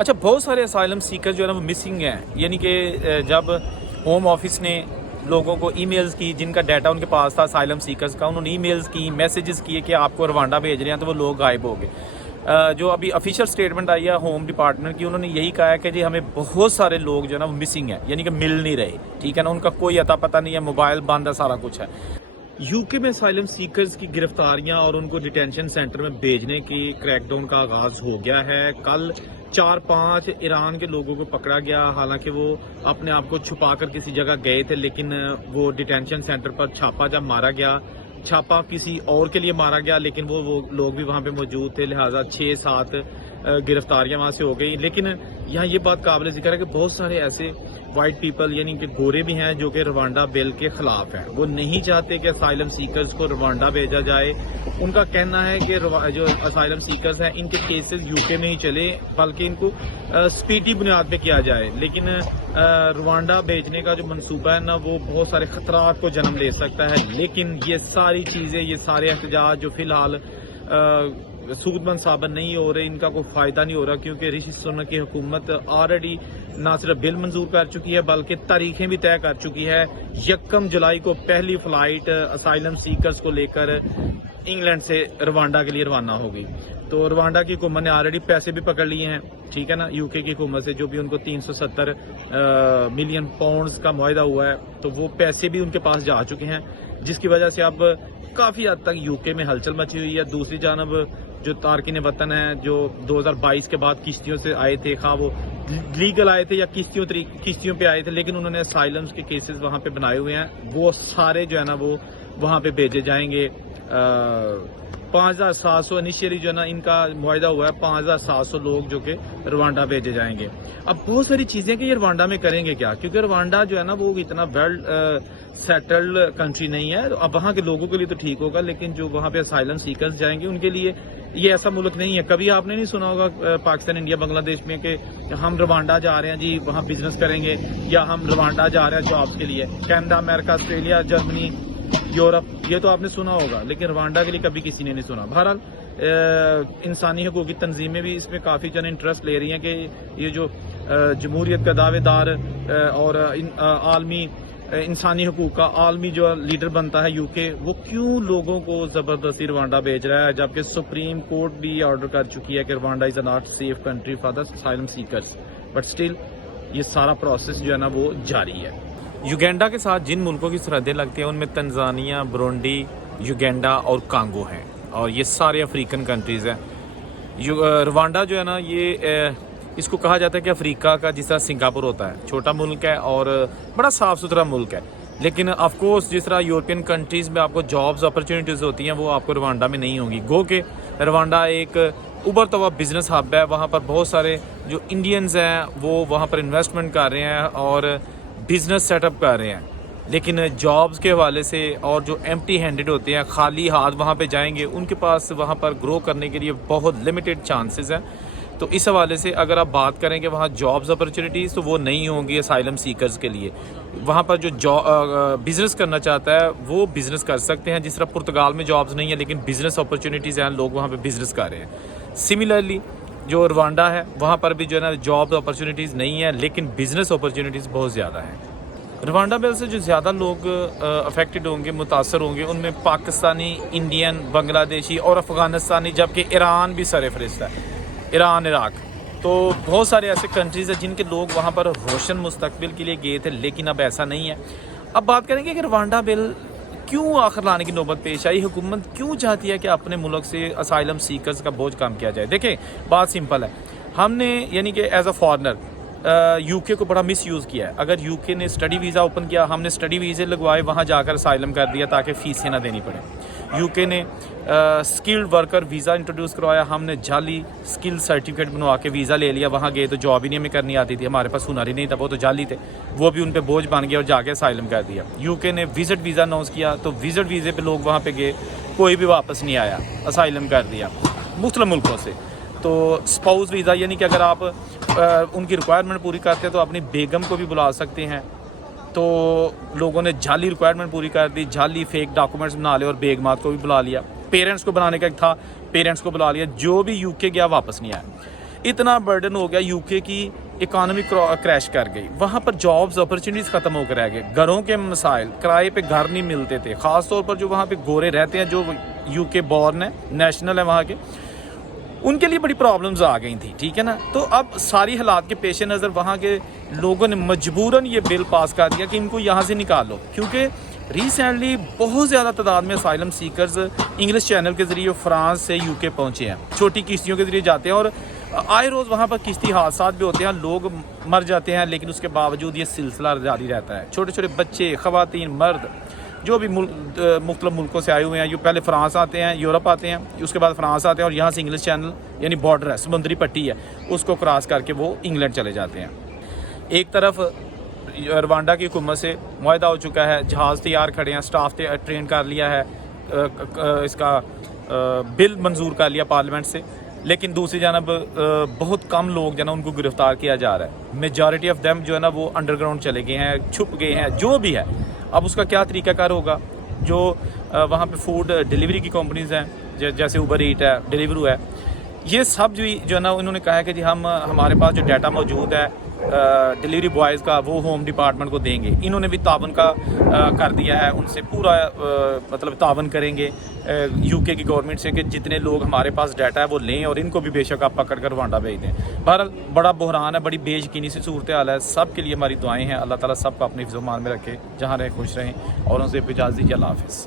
अच्छा, बहुत सारे असाइलम सीकर जो है ना वो मिसिंग हैं, यानी कि जब होम ऑफिस ने लोगों को ईमेल्स की, जिनका डाटा उनके पास था असाइलम सीकर्स का, उन्होंने ईमेल्स की, मैसेजेस किए कि आपको रवांडा भेज रहे हैं, तो वो लोग गायब हो गए। जो अभी ऑफिशियल स्टेटमेंट आई है होम डिपार्टमेंट की, उन्होंने यही कहा है कि जी हमें बहुत सारे लोग जो है ना वो मिसिंग हैं, यानी कि मिल नहीं रहे। ठीक है ना, उनका कोई अता पता नहीं है, मोबाइल बंद है, सारा कुछ है। यूके में असाइलम सीकर्स की गिरफ्तारियां और उनको डिटेंशन सेंटर में भेजने की क्रैकडाउन का आगाज हो गया है। कल 4-5 ईरान के लोगों को पकड़ा गया, हालांकि वो अपने आप को छुपाकर किसी जगह गए थे, लेकिन वो डिटेंशन सेंटर पर छापा जब मारा गया, छापा किसी और के लिए मारा गया, लेकिन वो लोग भी वहां पे मौजूद थे, लिहाजा 6-7 गिरफ्तारियां वहां से हो गई। लेकिन यहाँ ये बात काबिल जिक्र है कि बहुत सारे ऐसे वाइट पीपल यानी कि गोरे भी हैं जो कि रवांडा बिल के खिलाफ हैं। वो नहीं चाहते कि असाइलम सीकर्स को रवांडा भेजा जाए। उनका कहना है कि जो असाइलम सीकर्स हैं इनके केसेस यूके में ही चले, बल्कि इनको स्पीडी बुनियाद पे किया जाए। लेकिन रवांडा भेजने का जो मंसूबा है ना, वो बहुत सारे खतरात को जन्म ले सकता है। लेकिन ये सारी चीज़ें, ये सारे एहतजाज जो फिलहाल सूदमंद साबित नहीं हो रहे, इनका कोई फायदा नहीं हो रहा, क्योंकि ऋषि सुनक की हुकूमत ऑलरेडी ना सिर्फ बिल मंजूर कर चुकी है बल्कि तारीखें भी तय कर चुकी है। 1 जुलाई को पहली फ्लाइट असाइलम सीकर्स को लेकर इंग्लैंड से रवांडा के लिए रवाना होगी। तो रवांडा की हुकूमत ने ऑलरेडी पैसे भी पकड़ लिए हैं, ठीक है ना, यूके की हुकूमत से, जो भी उनको 370 मिलियन पाउंड्स का मुआहदा हुआ है, तो वो पैसे भी उनके पास जा चुके हैं, जिसकी वजह से अब काफी हद तक यूके में हलचल मची हुई है। दूसरी जानब जो तारकिन वतन है, जो 2022 के बाद किश्तियों से आए थे, खा वो लीगल आए थे या किश्तियों पे आए थे, लेकिन उन्होंने असाइलम्स के केसेस वहां पे बनाए हुए हैं, वो सारे जो है ना वो वहां पे भेजे जाएंगे। 5,700 इनिशियली जो है ना इनका मुआहदा हुआ है, 5,700 लोग जो कि रवांडा भेजे जाएंगे। अब बहुत सारी चीजें कि ये रवांडा में करेंगे क्या, क्योंकि रवांडा जो है ना वो इतना वेल सेटल्ड कंट्री नहीं है। अब वहाँ के लोगों के लिए तो ठीक होगा, लेकिन जो वहाँ पे असाइलम सीकर्स जाएंगे उनके लिए ये ऐसा मुल्क नहीं है। कभी आपने नहीं सुना होगा पाकिस्तान, इंडिया, बांग्लादेश में कि हम रवांडा जा रहे हैं जी, वहाँ बिजनेस करेंगे, या हम रवांडा जा रहे हैं जॉब्स के लिए। Canada, America, Australia, Germany, Europe, ये तो आपने सुना होगा, लेकिन रवांडा के लिए कभी किसी ने नहीं सुना। बहरहाल इंसानी हकूक़ की तंजीमें भी इसमें काफ़ी जन इंटरेस्ट ले रही हैं कि ये जो जमहूरियत का दावेदार और आलमी इंसानी हकूक़ का आलमी जो लीडर बनता है यूके, वो क्यों लोगों को ज़बरदस्ती रवांडा भेज रहा है, जबकि सुप्रीम कोर्ट भी ऑर्डर कर चुकी है कि Rwanda is a not safe country for the asylum seekers. But still ये सारा प्रोसेस जो है ना वो जारी है। युगांडा के साथ जिन मुल्कों की सरहदें लगती हैं उनमें तंजानिया, बुरुंडी, युगांडा और कांगो हैं, और ये सारे अफ्रीकन कंट्रीज़ हैं। रवांडा जो है ना ये इसको कहा जाता है कि अफ्रीका का जिस तरह सिंगापुर होता है, छोटा मुल्क है और बड़ा साफ़ सुथरा मुल्क है। लेकिन ऑफ कोर्स जिस तरह यूरोपियन कंट्रीज़ में आपको जॉब्स अपॉर्चुनिटीज़ होती हैं, वो आपको रवांडा में नहीं होंगी। गो के रवांडा एक उभरता हुआ बिजनेस हब है, वहाँ पर बहुत सारे जो इंडियंस हैं वो वहाँ पर इन्वेस्टमेंट कर रहे हैं और बिजनेस सेटअप कर रहे हैं। लेकिन जॉब्स के हवाले से और जो एम्प्टी हैंडेड होते हैं, खाली हाथ वहाँ पे जाएंगे, उनके पास वहाँ पर ग्रो करने के लिए बहुत लिमिटेड चांसेस हैं। तो इस हवाले से अगर आप बात करें कि वहाँ जॉब्स अपॉर्चुनिटीज़, तो वो नहीं होंगी असाइलम सीकर्स के लिए। वहाँ पर जो बिज़नेस करना चाहता है वो बिज़नेस कर सकते हैं। जिस तरह पुर्तगाल में जॉब्स नहीं है, लेकिन बिज़नेस अपॉर्चुनिटीज़ हैं, लोग वहाँ पर बिज़नेस कर रहे हैं। सिमिलरली जो रवांडा है वहाँ पर भी जो है ना जॉब अपॉर्चुनिटीज़ नहीं है, लेकिन बिज़नेस अपॉर्चुनिटीज़ बहुत ज़्यादा हैं। रवांडा बिल से जो ज़्यादा लोग अफेक्टेड होंगे, मुतासर होंगे, उनमें पाकिस्तानी, इंडियन, बांग्लादेशी और अफ़गानिस्तानी, जबकि ईरान भी सरफ़हरिस्त है, ईरान, इराक। तो बहुत सारे ऐसे कंट्रीज़ हैं जिनके लोग वहाँ पर रोशन मुस्तकबिल के लिए गए थे, लेकिन अब ऐसा नहीं है। अब बात करेंगे कि रवांडा बिल क्यों आखिर लाने की नौबत पेश आई, हुकूमत क्यों चाहती है कि अपने मुल्क से असाइलम सीकर्स का बोझ कम किया जाए। देखें, बात सिंपल है, हमने यानी कि एज अ फॉरनर यूके को बड़ा मिस यूज़ किया है। अगर यूके ने स्टडी वीज़ा ओपन किया, हमने स्टडी वीज़े लगवाए, वहाँ जाकर असाइलम कर दिया ताकि फ़ीसें ना देनी पड़े। यूके ने स्किल्ड वर्कर वीज़ा इंट्रोड्यूस करवाया, हमने जाली स्किल सर्टिफिकेट बनवा के वीज़ा ले लिया, वहाँ गए तो जॉब ही नहीं हमें करनी आती थी, हमारे पास हुनर ही नहीं था, वो तो जाली थे, वो भी उन पर बोझ बन गया और जाके असाइलम कर दिया। यूके ने विजिट वीज़ा अनाउंस किया, तो विजिट वीज़े पे लोग वहाँ पे गए, कोई भी वापस नहीं आया, असाइलम कर दिया मुख्तलिफ मुल्कों से। तो स्पाउस वीज़ा यानी कि अगर आप उनकी रिक्वायरमेंट पूरी करते हैं तो अपनी बेगम को भी बुला सकते हैं। तो लोगों ने जाली रिक्वायरमेंट पूरी कर दी, जाली फेक डॉक्यूमेंट्स बना लिए और बेगमात को भी बुला लिया। पेरेंट्स को बनाने का था, पेरेंट्स को बुला लिया, जो भी यूके गया वापस नहीं आया। اتنا برڈن ہو گیا, یوکے کی اکانومی کریش کر گئی, وہاں پر جابز اپرچونیٹیز ختم ہو کر رہ گئے, گھروں کے مسائل, کرائے پہ گھر نہیں ملتے تھے, خاص طور پر جو وہاں پہ گورے رہتے ہیں جو یوکے بورن ہیں, نیشنل ہیں وہاں کے, ان کے لیے بڑی پرابلمز آ گئی تھیں, ٹھیک ہے نا. تو اب ساری حالات کے پیش نظر وہاں کے لوگوں نے مجبوراً یہ بل پاس کر دیا کہ ان کو یہاں سے نکالو, کیونکہ ریسنٹلی بہت زیادہ تعداد میں اسائلم سیکرز انگلش چینل کے ذریعے فرانس سے یوکے پہنچے ہیں, چھوٹی کشتیوں کے ذریعے جاتے ہیں, اور آئے روز وہاں پر کشتی حادثات بھی ہوتے ہیں, لوگ مر جاتے ہیں, لیکن اس کے باوجود یہ سلسلہ جاری رہتا ہے. چھوٹے چھوٹے بچے, خواتین, مرد جو بھی مختلف ملکوں سے آئے ہوئے ہیں, جو پہلے فرانس آتے ہیں, یورپ آتے ہیں, اس کے بعد فرانس آتے ہیں, اور یہاں سے انگلش چینل یعنی بارڈر ہے, سمندری پٹی ہے, اس کو کراس کر کے وہ انگلینڈ چلے جاتے ہیں. ایک طرف روانڈا کی حکومت سے معاہدہ ہو چکا ہے, جہاز تیار کھڑے ہیں, اسٹاف ٹرین کر لیا ہے, اس کا بل منظور کر لیا پارلیمنٹ سے, لیکن دوسری جانب بہت کم لوگ جو ہے نا ان کو گرفتار کیا جا رہا ہے. میجارٹی آف دیم جو ہے نا وہ انڈر گراؤنڈ چلے گئے ہیں, چھپ گئے ہیں, جو بھی ہے. اب اس کا کیا طریقہ کار ہوگا, جو وہاں پہ فوڈ ڈیلیوری کی کمپنیز ہیں جیسے اوبر ایٹ ہے, ڈیلیورو ہے, یہ سب جو ہے نا انہوں نے کہا ہے کہ جی ہمارے پاس جو ڈیٹا موجود ہے ڈیلیوری بوائز کا وہ ہوم ڈپارٹمنٹ کو دیں گے. انہوں نے بھی تعاون کا کر دیا ہے, ان سے پورا مطلب تعاون کریں گے یوکے کی گورنمنٹ سے کہ جتنے لوگ ہمارے پاس ڈیٹا ہے وہ لیں, اور ان کو بھی بے شک آپ پکڑ کر روانڈا بھیج دیں. بہرحال بڑا بحران ہے, بڑی بے یقینی سی صورتحال ہے. سب کے لیے ہماری دعائیں ہیں, اللہ تعالیٰ سب کو اپنے حفظ و امان میں رکھے, جہاں رہیں خوش رہیں, اور ان سے اجازت دیجیے. اللہ حافظ.